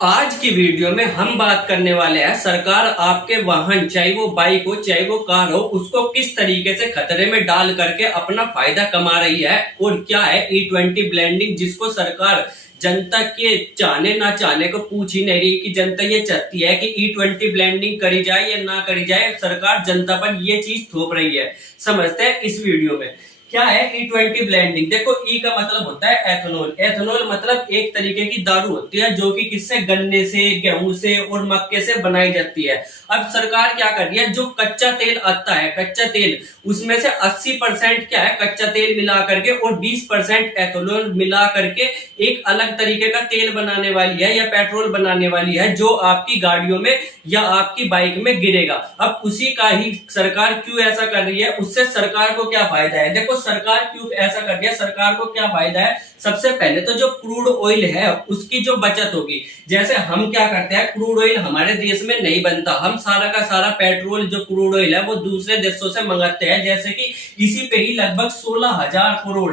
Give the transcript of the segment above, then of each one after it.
आज की वीडियो में हम बात करने वाले हैं सरकार आपके वाहन चाहे वो बाइक हो चाहे वो कार हो उसको किस तरीके से खतरे में डाल करके अपना फायदा कमा रही है और क्या है E20 ब्लेंडिंग जिसको सरकार जनता के चाहने ना चाहने को पूछ ही नहीं रही कि जनता ये चाहती है कि E20 ब्लेंडिंग करी जाए या ना करी जाए। सरकार जनता पर ये चीज थोप रही है। समझते हैं इस वीडियो में क्या है E20 ब्लेंडिंग। देखो ई का मतलब होता है एथेनॉल। एथेनॉल मतलब एक तरीके की दारू होती है जो कि किससे, गन्ने से, गेहूं से और मक्के से बनाई जाती है। अब सरकार क्या कर रही है, जो कच्चा तेल आता है, कच्चा तेल उसमें से 80% क्या है कच्चा तेल मिला करके और 20% एथेनॉल मिला करके एक अलग तरीके का तेल बनाने वाली है या पेट्रोल बनाने वाली है जो आपकी गाड़ियों में या आपकी बाइक में गिरेगा। अब उसी का ही सरकार क्यों ऐसा कर रही है, उससे सरकार को क्या फायदा है। देखो सरकार क्यों ऐसा कर रही है, सरकार को क्या फायदा है। सबसे पहले तो जो क्रूड ऑयल है उसकी जो बचत होगी। जैसे हम क्या करते हैं, क्रूड ऑयल हमारे देश में नहीं बनता, हम सारा का सारा पेट्रोल जो क्रूड ऑयल है वो दूसरे देशों से मंगाते हैं। जैसे कि इसी पे ही लगभग 16,000 करोड़,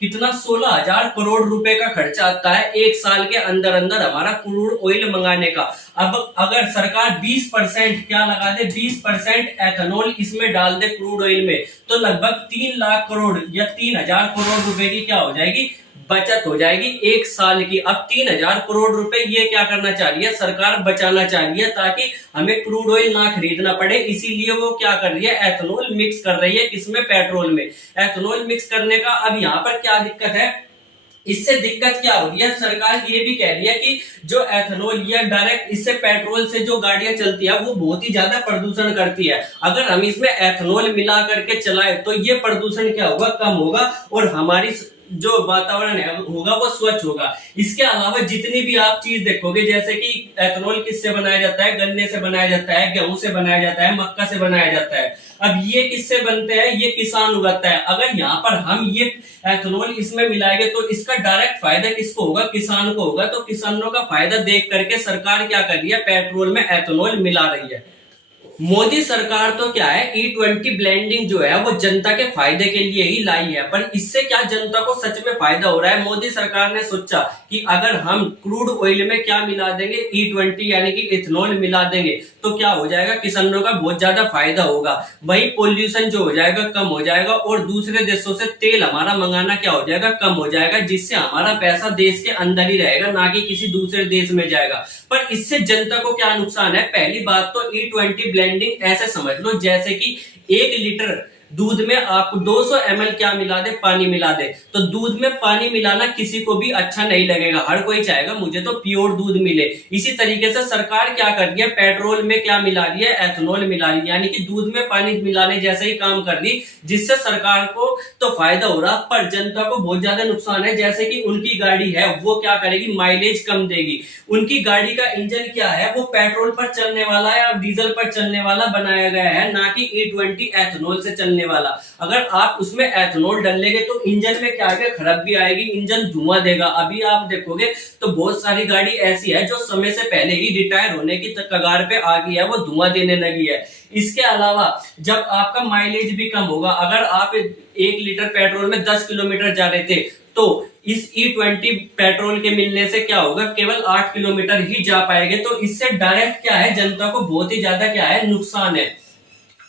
कितना 16,000 करोड़ रुपए का खर्चा आता है एक साल के अंदर अंदर हमारा क्रूड ऑयल मंगाने का। अब अगर सरकार 20% क्या लगा दे, 20% एथेनॉल इसमें डाल दे क्रूड ऑयल में, तो लगभग 3 लाख करोड़ या 3,000 करोड़ रुपए की क्या हो जाएगी, बचत हो जाएगी एक साल की। अब 3,000 करोड़ रुपए ये क्या करना चाह रही है, सरकार बचाना चाह रही है ताकि हमें क्रूड ऑयल ना खरीदना पड़े। इसीलिए वो क्या कर रही है, एथेनॉल मिक्स कर रही है, किसमें, पेट्रोल में। एथेनॉल मिक्स करने का अब यहाँ पर क्या दिक्कत है, इससे दिक्कत क्या हो रही है, सरकार ये भी कह रही है कि जो एथेनॉल या डायरेक्ट इससे पेट्रोल से जो गाड़ियां चलती है वो बहुत ही ज्यादा प्रदूषण करती है। अगर हम इसमें एथेनॉल मिला करके चलाए तो ये प्रदूषण क्या होगा, कम होगा और हमारी जो वातावरण है होगा वो स्वच्छ होगा। इसके अलावा जितनी भी आप चीज देखोगे, जैसे कि एथेनॉल किससे बनाया जाता है, गन्ने से बनाया जाता है, गेहूं से बनाया जाता है, मक्का से बनाया जाता है। अब ये किससे बनते हैं, ये किसान उगाता है। अगर यहाँ पर हम ये एथेनॉल इसमें मिलाएंगे तो इसका डायरेक्ट फायदा किसको होगा, किसान को होगा। तो किसानों का फायदा देख करके सरकार क्या कर रही है, पेट्रोल में एथेनॉल मिला रही है। मोदी सरकार तो क्या है, E20 ब्लेंडिंग जो है वो जनता के फायदे के लिए ही लाई है। पर इससे क्या जनता को सच में फायदा हो रहा है। मोदी सरकार ने सोचा कि अगर हम क्रूड ऑयल में क्या मिला देंगे, E20 यानी कि इथेनॉल मिला देंगे तो क्या हो जाएगा, किसानों का बहुत ज्यादा फायदा होगा। वही पोल्यूशन जो हो जाएगा कम हो जाएगा और दूसरे देशों से तेल हमारा मंगाना क्या हो जाएगा, कम हो जाएगा, जिससे हमारा पैसा देश के अंदर ही रहेगा ना कि किसी दूसरे देश में जाएगा। पर इससे जनता को क्या नुकसान है, पहली बात तो E20 ब्लेंडिंग ऐसे समझ लो जैसे कि 1 लीटर दूध में आप 200 ml क्या मिला दे, पानी मिला दे। तो दूध में पानी मिलाना किसी को भी अच्छा नहीं लगेगा, हर कोई चाहेगा मुझे तो प्योर दूध मिले। इसी तरीके से सरकार क्या कर रही है, पेट्रोल में क्या मिला रही है, एथेनॉल मिला रही है, यानी कि दूध में पानी मिलाने जैसे ही काम कर रही, जिससे सरकार को तो फायदा हो रहा पर जनता को बहुत ज्यादा नुकसान है। जैसे कि उनकी गाड़ी है वो क्या करेगी, माइलेज कम देगी। उनकी गाड़ी का इंजन क्या है, वो पेट्रोल पर चलने वाला है और डीजल पर चलने वाला बनाया गया है, ना कि E20 एथेनॉल से चलने वाला। अगर आप उसमें एथेनॉल डालेंगे तो इंजन में क्या आएगा, खराबी आएगी, इंजन धुआं देगा। अभी आप देखोगे तो बहुत सारी गाड़ी ऐसी है जो समय से पहले ही रिटायर होने की कगार पे आ गई है, वो धुआं देने लगी है। इसके अलावा जब आपका माइलेज भी कम होगा, अगर आप 1 लीटर पेट्रोल में 10 किलोमीटर जा रहे थे तो इस E20 पेट्रोल के मिलने से क्या होगा, केवल 8 किलोमीटर ही जा पाएंगे। तो इससे डायरेक्ट क्या है, जनता को बहुत ही ज्यादा क्या है, नुकसान है।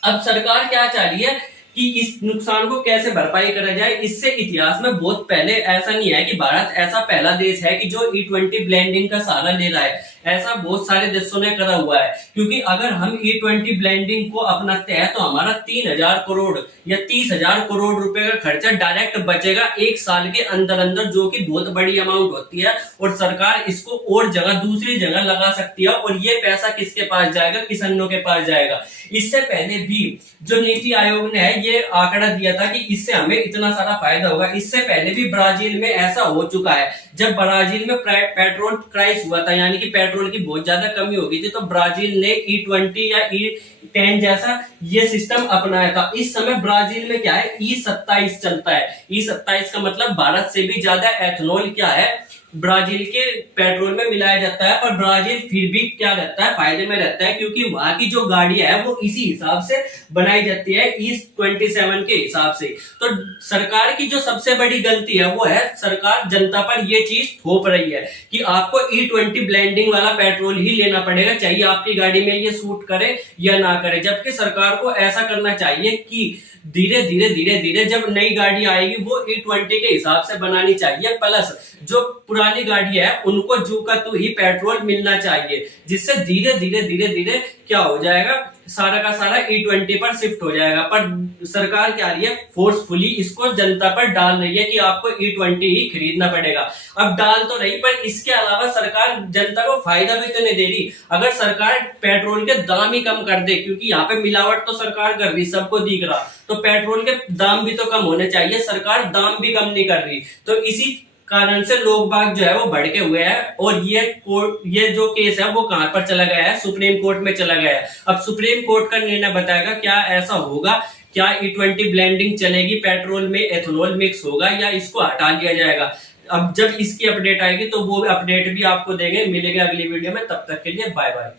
अब सरकार क्या चाह रही है कि इस नुकसान को कैसे भरपाई करा जाए। इससे इतिहास में बहुत पहले ऐसा नहीं है कि भारत ऐसा पहला देश है कि जो E20 ब्लेंडिंग का सहारा ले रहा है, ऐसा बहुत सारे देशों ने करा हुआ है। क्योंकि अगर हम E20 ब्लेंडिंग को अपनाते हैं तो हमारा 3,000 करोड़ या 30,000 करोड़ रुपए का खर्चा डायरेक्ट बचेगा एक साल के अंदर अंदर, जो कि बहुत बड़ी अमाउंट होती है और सरकार इसको और जगह दूसरी जगह लगा सकती है और ये पैसा किसके पास जाएगा, किसानों के पास जाएगा। इससे पहले भी जो नीति आयोग ने है ये आंकड़ा दिया था कि इससे हमें इतना सारा फायदा होगा। इससे पहले भी ब्राजील में ऐसा हो चुका है। जब ब्राजील में पेट्रोल क्राइसिस हुआ था, यानी कि पेट्रोल की बहुत ज्यादा कमी हो गई थी, तो ब्राजील ने E20 या E10 जैसा ये सिस्टम अपनाया था। इस समय ब्राजील में क्या है, E27 चलता है। E27 का मतलब भारत से भी ज्यादा एथेनॉल क्या है, ब्राजील के पेट्रोल में मिलाया जाता है, पर ब्राजील फिर भी क्या रहता है, फायदे में रहता है, क्योंकि वहां की जो गाड़ियां है वो इसी हिसाब से बनाई जाती है, E27 के हिसाब से। तो सरकार की जो सबसे बड़ी गलती है वो है, सरकार जनता पर ये चीज थोप रही है कि आपको E20 ब्लेंडिंग वाला पेट्रोल ही लेना पड़ेगा, चाहिए आपकी गाड़ी में ये सूट करे या ना करे। जबकि सरकार को ऐसा करना चाहिए कि धीरे धीरे धीरे धीरे जब नई गाड़ी आएगी वो E20 के हिसाब से बनानी चाहिए, प्लस जो पुरानी गाड़ी है उनको जू का तू ही पेट्रोल मिलना चाहिए, जिससे धीरे धीरे धीरे धीरे क्या हो जाएगा, सारा का सारा E20 पर शिफ्ट हो जाएगा। पर सरकार क्या रही है, फोर्सफुली इसको जनता पर डाल रही है कि आपको E20 ही खरीदना पड़ेगा। अब डाल तो रही, पर इसके अलावा सरकार जनता को फायदा भी तो नहीं दे रही। अगर सरकार पेट्रोल के दाम ही कम कर दे, क्योंकि यहाँ पे मिलावट तो सरकार कर रही, सबको दिख रहा, तो पेट्रोल के दाम भी तो कम होने चाहिए, सरकार दाम भी कम नहीं कर रही। तो इसी कारण से लोग बाग जो है वो भड़के हुए हैं, और ये जो केस है वो कहां पर चला गया है, सुप्रीम कोर्ट में चला गया है। अब सुप्रीम कोर्ट का निर्णय बताएगा क्या ऐसा होगा, क्या E20 ब्लेंडिंग चलेगी, पेट्रोल में एथेनॉल मिक्स होगा, या इसको हटा दिया जाएगा। अब जब इसकी अपडेट आएगी तो वो अपडेट भी आपको देंगे, मिलेंगे अगली वीडियो में। तब तक के लिए बाय बाय।